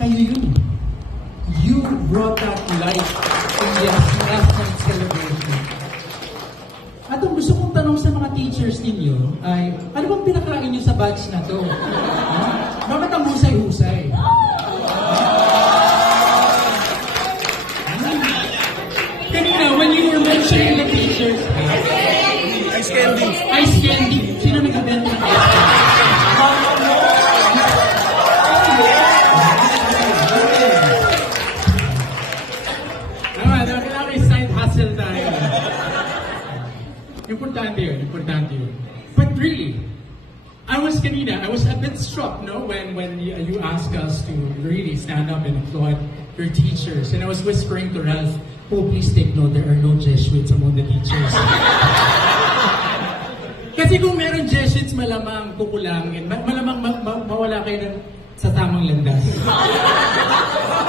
Kayo yun. You brought that light in the last night's celebration. At ang gusto kong tanong sa mga teachers ninyo ay, ano bang pinakain nyo sa batch na to? Bakit ang husay-husay? Kanina, when you were mentioning the teachers, Ice candy. ice candy. Sino nag-invent ng ice candy? Kailangan may side hustle tayo. Importante yun. But really, I was a bit struck, no, when you asked us to really stand up and applaud your teachers. And I was whispering to Ralph, oh, please take note, there are no Jesuits among the teachers. Kasi kung meron Jesuits, malamang kukulangin, malamang mawala kayo sa tamang landas.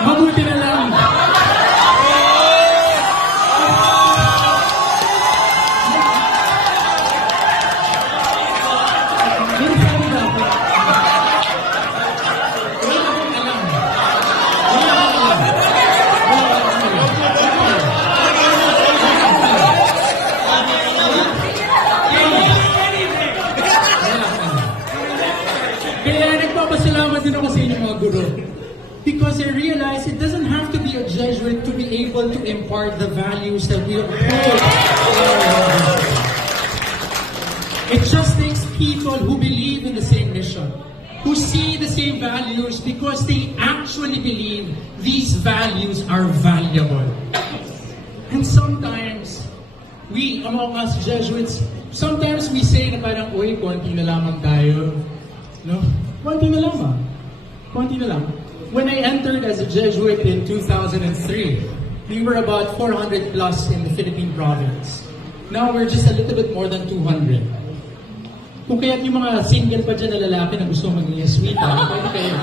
Mabuti na lang. Because I realize it doesn't have to be a Jesuit to be able to impart the values that we uphold. It just takes people who believe in the same mission, who see the same values because they actually believe these values are valuable. And sometimes, we, among us Jesuits, sometimes we say na parang, uy, konti na lamang tayo. No? Konti na lang. When I entered as a Jesuit in 2003, we were about 400 plus in the Philippine province. Now we're just a little bit more than 200. Kung kaya't yung mga single pa dyan na lalaki na gusto maging Jesuita, pwede kayo.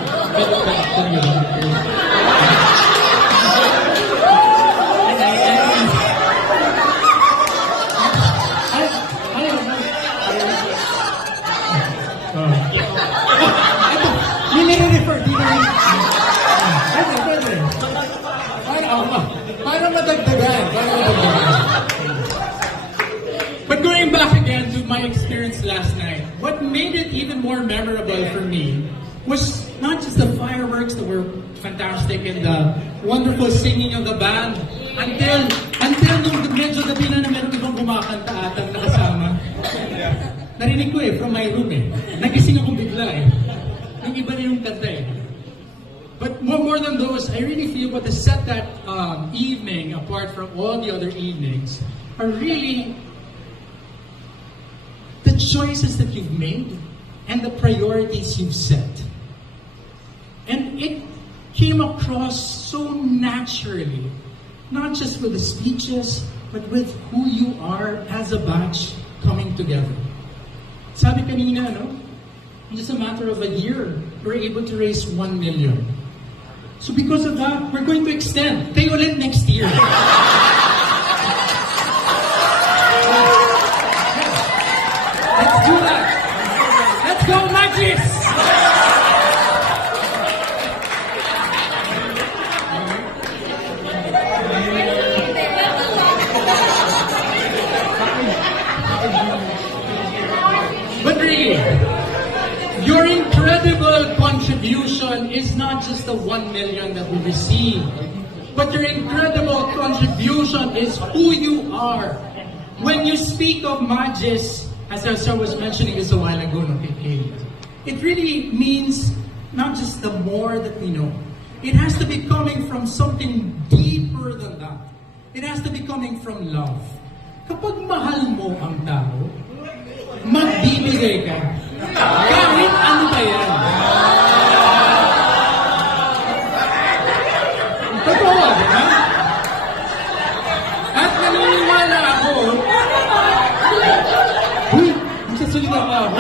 But going back again to my experience last night, what made it even more memorable for me was not just the fireworks that were fantastic and the wonderful singing of the band, until nung medyo gabi na meron ibang kumakanta atang nakasama. Narinig ko from my room Nagising ako bigla Yung iba na yung kanta But more than those, I really feel what has set that evening, apart from all the other evenings, are really the choices that you've made and the priorities you've set. And it came across so naturally, not just with the speeches, but with who you are as a batch coming together. Sabi kanina, in just a matter of a year, we're able to raise 1 million. So because of that, we're going to extend. Tayo ulit next year. Let's do that. Let's go, Magis! But really, your incredible contribution is not just the 1 million that we receive, but your incredible contribution is who you are. When you speak of Magis, as I was mentioning this a while ago, it really means not just the more that we know. It has to be coming from something deeper than that. It has to be coming from love. Kapag mahal mo ang tao, magbibigay ka. Kahit ano pa yan. Totoo, di ba? At naniniwala ako, magsasalita pa ako.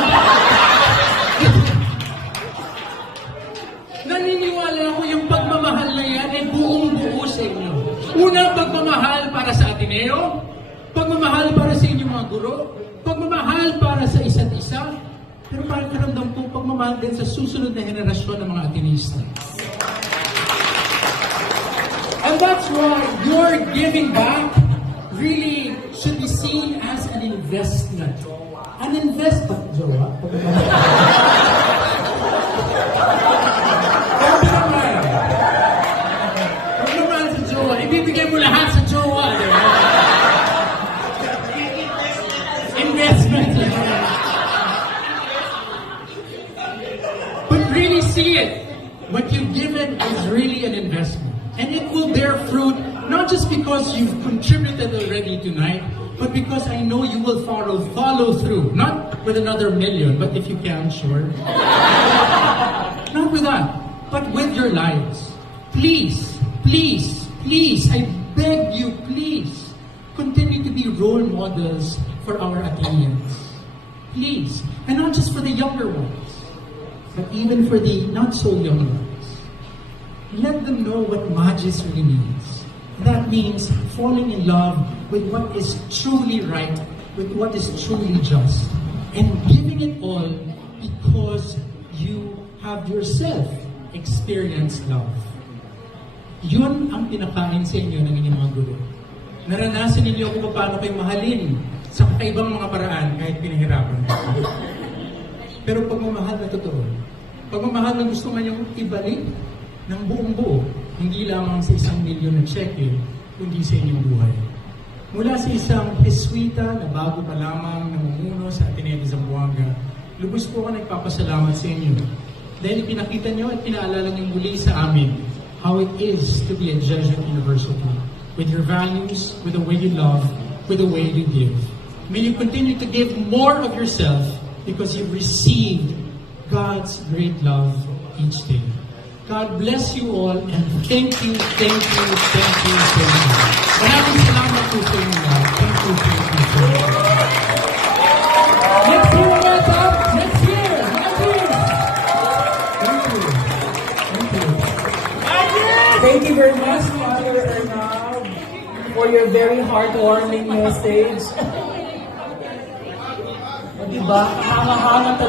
Naniniwala ako yung pagmamahal na yan ay buong-buo sa inyo. Unang pagmamahal para sa Ateneo, pagmamahal para sa inyong mga guro, pagmamahal para sa isa't isa, pero parang karamdam ko pagmamahal din sa susunod na henerasyon ng mga Atenista. And that's why your giving back really should be seen as an investment. An investment, jowa. Huwag naman sa jowa. Ibibigay mo lahat sa jowa. Investment. But really see it. What you've given is really an investment. And it will bear fruit, not just because you've contributed already tonight, but because I know you will follow through. Not with another million, but if you can, sure. Not with that, but with your lives. Please, please, please, I beg you, please, continue to be role models for our Athenians. Please. And not just for the younger ones, but even for the not so young ones. Let them know what Magis really means. That means falling in love with what is truly right, with what is truly just, and giving it all because you have yourself experienced love. Yun ang pinakain sa inyo ng inyong mga guro. Naranasan ninyo kung paano kayo mahalin sa kakaibang mga paraan kahit pinahirapan kayo. Pero pagmamahal na totoo, pagmamahal na gusto man yung ibalik ng buong buo, hindi lamang sa 1 milyon na cheque, kundi sa inyong buhay. Mula sa isang Jesuita na bago pa lamang namumuno sa Ateneo de Zamboanga, lubos po ako nagpapasalamat sa inyo. Dahil pinakita nyo at pinaalala nyo muli sa amin how it is to be a Jesuit University. With your values, with the way you love, with the way you give. May you continue to give more of yourself because you've received God's great love each day. God bless you all and thank you, thank you, thank you, thank you. Maraming salamat po sa inyo. Thank you, thank you, thank you. Next year, welcome! Next year! Next year! Thank you. Thank you. Thank you very much, Father Arnab, for your very heartwarming message. O diba? Hanga-hanga talaga.